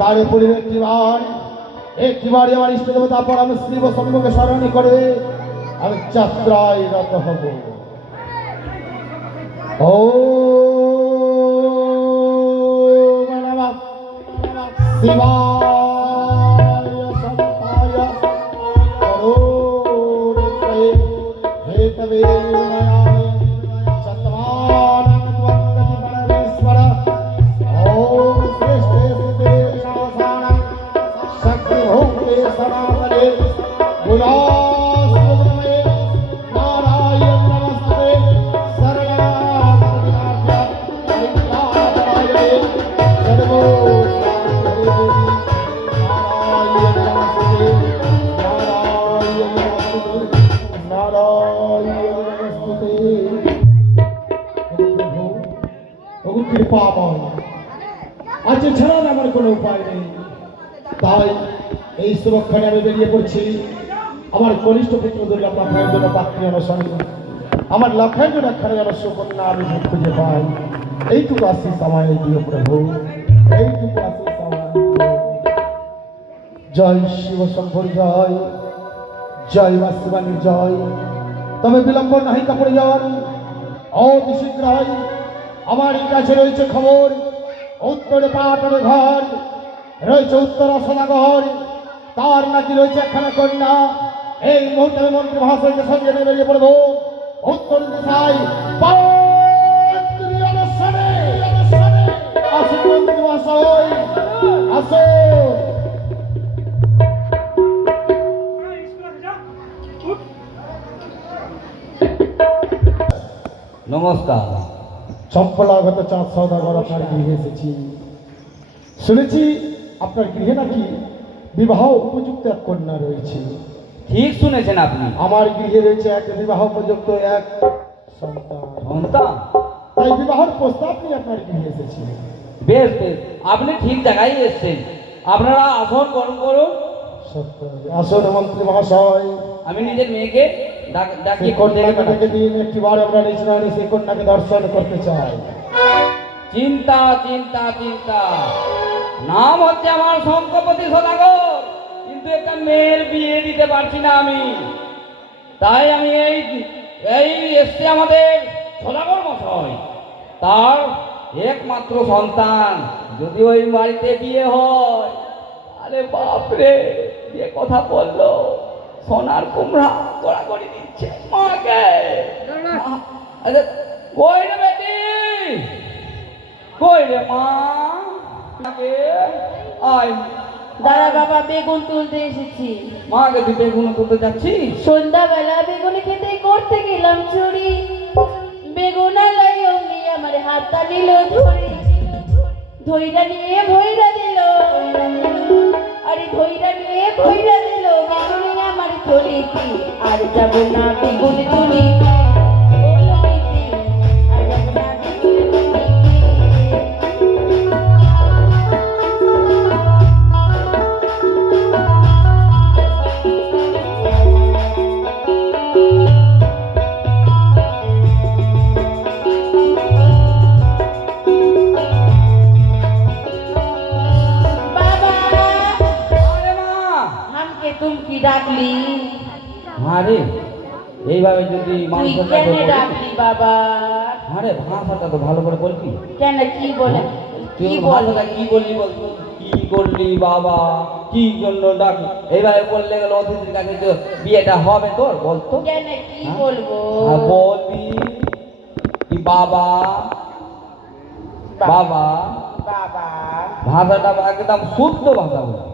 তার উপরে একটিবার আমার ইষ্ট দেবতা পরম শিব সম্মুখে স্মরণ করে আমি যাত্রায় রত হব। ও শিবায় সন্তায় করুণায় হেতবে বিনায়ায় চত্বারং পরমেশ্বর ওম শ্রেষ্ঠে শাসনং শক্তি ভূতে সনাতনে গুণাস্তুমে নারায়ণ নমস্তে শরণাগতাভ্যাঃ পরিত্রাণায় সর্বো আজ ছাড়া আমার কোনো উপায় নেই, তাই এই শুভক্ষণে আমি বেরিয়ে পড়ছি আমার কনিষ্ঠ পুত্র দুর্গা লক্ষের জন্য পাত্রী অনুসরণ, আমার লক্ষের জন্য একখানে যেন সুকন্যা আমি খুঁজে পাই। এইটুকু আশিস আমায় দিও প্রভু, এইটুকু আশিস আমায়। জয় শিব শম্ভর জয়, জয় মা শিবানী জয়। তবে বিলম্ব নাহি কাপড়ে যান, অতি শীঘ্রই আমার কাছে রয়েছে খবর। উত্তরে পাটনের ঘর রয়েছে, উত্তর সদাগর, তার নাকি রয়েছে একখানা কন্যা। এই মুহূর্তে আমি মন্ত্রী মহাশয়কে সঙ্গে নিয়ে বেরিয়ে পড়বো উত্তর দিশায়। আসুন মন্ত্রী মহাশয়, আসো। নমস্কার। চম্পলাগত চাঁদ সওদাগর আপনার গৃহে এসেছি। শুনেছি আপনার গৃহে নাকি বিবাহ উপযুক্ত এক কন্যা রয়েছে। ঠিক শুনেছেন আপনি, আমার গৃহে রয়েছে এক বিবাহ উপযুক্ত এক সন্তান। সন্তান? তাই বিবাহের প্রস্তাব নিয়ে আপনার গৃহে এসেছি। বেশ বেশ, আপনি ঠিক জায়গায় এসেছেন। আপনারা আসন গ্রহণ করুন। সত্য আসুন মন্ত্রী মহাশয়, আমি নিজের মেয়েকে ডাকি কন্যাকে দিন একটিবার আমরা নিজ নয়নে সেই কন্যাকে দর্শন করতে চাই। চিন্তা চিন্তা চিন্তা, নাম হচ্ছে আমার শঙ্করপতি সদাগর, কিন্তু একটা মেয়ের বিয়ে দিতে পারছি না আমি। তাই আমি এই এসছে আমাদের সদাগর মশাই, তার একমাত্র সন্তান যদি ওই বাড়িতে বিয়ে হয়, আরে বাপরে, যে কথা বললো সোনার কুমড়া গড়াগড়ি দিচ্ছে মাকে। আরে কই রে বেটি, কই রে মা, আয়। দাদা বাবা, বেগুন তুলতে এসেছি। মাকে তুই বেগুন তুলতে যাচ্ছিস? সন্ধ্যাবেলা বেগুন খেতে করতে গেলাম চুরি, বেগুন আলাই অমনি আমার হাতটা নিল ধরে, ধইরা নিয়ে ভইরা দিল, আরে ধইরা নিয়ে ভইরা দিল বেগুনে আমার থলিতে। আর যাব না বেগুন তুলিতে, ও ললিতে, আর যাব না বেগুন তুলিতে। ডাকলি আরে এইভাবে যদি তুই কেন ডাকলি বাবা? আরে ভাষাটা তো ভালো করে বলবি। কেন, কি বলে, তুই কি ভাষাটা কি বললি বলতো? কি করলি বাবা, কি জন্য ডাকলি? এইভাবে বললে গেল অতিথির কাছে তো বিয়েটা হবে তোর, বলতো কেন, কি বলবো? বলবি কি বাবা বাবা বাবা। ভাষাটা একদম শুদ্ধ ভাষা বলবি,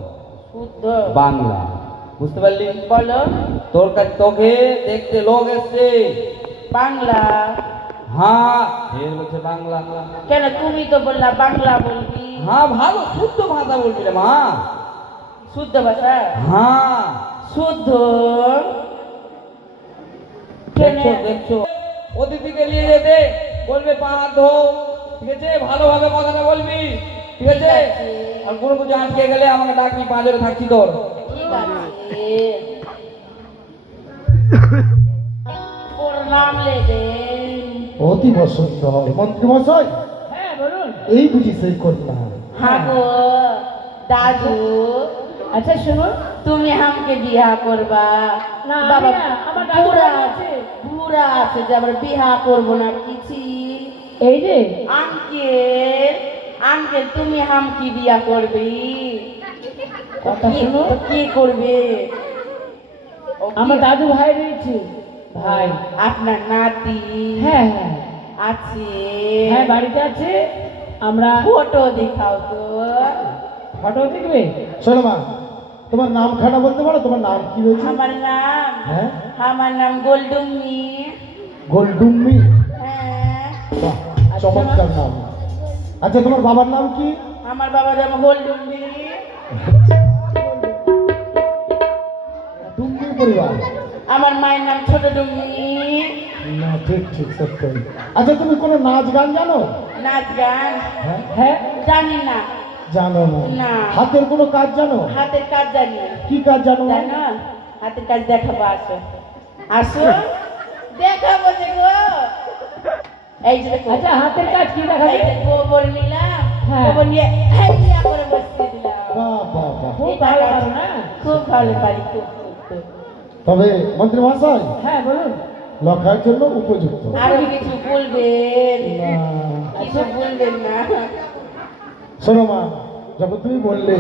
শুদ্ধ বাংলা, বুঝতে পারলি? বলো। তোর কাছে তোকে দেখতে লোক এসছে। বাংলা? হ্যাঁ, ফের বলছে বাংলা। কেন, তুমি তো বললা বাংলা বলবি। হ্যাঁ, ভালো শুদ্ধ ভাষা বলবি রে মা। শুদ্ধ ভাষা? হ্যাঁ, শুদ্ধ। দেখছো দেখছো, অতিথিকে নিয়ে যেতে বলবে পা হাত ধো, ঠিক আছে? ভালোভাবে কথাটা বলবি, ঠিক আছে? আর কোনো কিছু আটকে গেলে আমাকে ডাকবি, পাঁচরে থাকছি তোর। ঠিক আছে। ওর নাম লেবে। অতি বসন্ত মন্ত্রী মশাই, হ্যাঁ বলুন। এই বুঝি সেই কন্যা? হ্যাঁ গো, দাদু আচ্ছা শোনো, তুমি আমাকে বিয়া করবা না, বাবা আমি না, আমার দাদু বুড়া ভাই আছে বুড়া আছে যে আবার বিয়া করবো না কিছু এই যে আঙ্কেল আঙ্কেল তুমি হামকি বিয়া করবি কথা শোনো। তো কি করবে ও কি- আমার দাদু ভাই রয়েছে, ভাই। আপনার নাতি হ্যাঁ হ্যাঁ আছে হ্যাঁ, বাড়িতে আছে। আমরা ফটো দেখাও তো ফটো দেখবে? শোনো মা, তোমার নাম খানা বলতে পারো? তোমার নাম কি রয়েছে? আমার হ্যাঁ, নাম গোলডুম্মি গোলডুম্মি। হ্যাঁ বাহ, চমৎকার নাম। আচ্ছা, তোমার বাবার নাম কি? আমার বাবার নাম গোলডুম্মি ডুম্মি পরিবার। আমার মায়ের নাম ছোট ডুম্মি না, ঠিক ঠিক সত্য। আচ্ছা, তুমি কোনো নাচ গান জানো? নাচ গান হ্যাঁ, হ্যাঁ জানি না জানো না? না। হাতের কোনো কাজ জানো? হাতের কাজ জানি কি কাজ জানো? জানো হাতের কাজ দেখাবো আসো আসো দেখাবো যে গো এই যে দেখো আচ্ছা, হাতের কাজ কি দেখাবে? এই যে গোবর নিলাম হ্যাঁ। গোবর নিয়ে হেলিয়া করে বসিয়ে দিলাম বাহ বাহ বাহ। খুব ভালো পারো না? খুব ভালো পারি খুব খুব খুব তবে মন্ত্রী মহাশয়, হ্যাঁ বলুন। লখার জন্য উপযুক্ত। আরো কিছু বলবেন না, কিছু বলবেন না শোনো মা, যখন তুমি বললে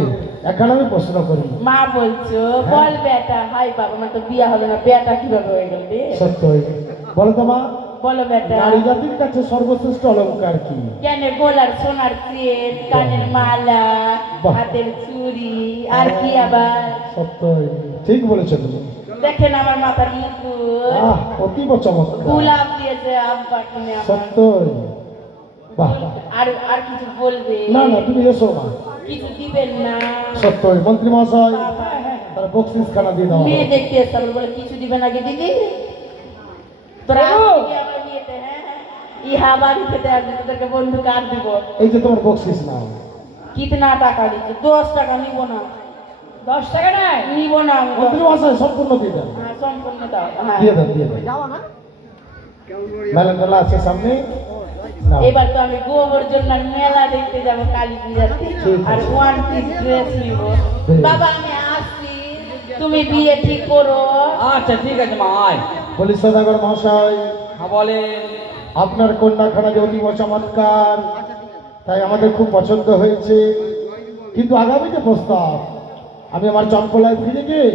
এখন আমি প্রশ্ন করি। মা বলছো বল বেটা হাই বাবা আমার তো বিয়া হলো না বেটা কিভাবে হয়ে গেল রে সত্যই বলো তো মা, বলো বেটা নারী জাতির কাছে সর্বশ্রেষ্ঠ অলংকার কি? কেন গলার সোনার চেন কানের মালা বাহ। হাতের চুড়ি আর কি আবার সত্যই ঠিক বলেছো তুমি। দেখেন আমার মাথার মুকুট অতীব চমৎকার। গোলাপ দিয়েছে আব্বা কিনে আমার সত্যই বাহ। আর আর কিছু বলবে না না, তুমি এসো মা। কিছু দিবেন না সত্যই মন্ত্রী মহাশয়, বাবা, তার বকশিস খানা দিয়ে দাও। মেয়ে দেখতে এসে বলে কিছু দিবেন আগে দিদি তোরা দেবো। আসবি আমার বিয়েতে হ্যাঁ ইহা বাড়ি খেতে আসবি তোদেরকে বন্ধু কার দিব এই যে তোমার বকশিস নাও। কিতনা টাকা দিচ্ছে 10 টাকা নিব না 10 টাকা নেয়? নিব না আমি মন্ত্রী মহাশয় সম্পূর্ণ দিয়ে দেন। হ্যাঁ সম্পূর্ণ দাও হ্যাঁ দিয়ে দেন, দিয়ে দেন। মেলানোলা আছে সামনে নাও। এবার তো আমি গোবর জন্য মেলা দেখতে যাবো কালী পূজাতে ঠিক আর আছে। ওয়ান পিস ড্রেস নিব বেশ। বাবা আমি আসছি তুমি বিয়ে ঠিক করো আচ্ছা ঠিক আছে মা, আয়। বলি সদাগর মহাশয়, হ্যাঁ বলে। আপনার কন্যাখানা যে অতীব চমৎকার, তাই আমাদের খুব পছন্দ হয়েছে। কিন্তু আগামী যে প্রস্তাব, আমি আমার চম্পলায় ফিরে গিয়ে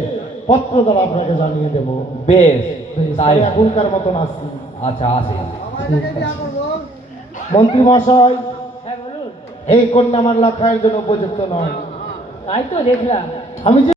পত্র দ্বারা আপনাকে জানিয়ে দেবো। বেশ তাই। তাই এখনকার মতন আসি। আচ্ছা আসি। ঠিক আছে। মন্ত্রী মহাশয়, হ্যাঁ বলুন। এই কন্যা আমার লখায়ের জন্য উপযুক্ত নয়। তাই তো দেখলাম। আমি যে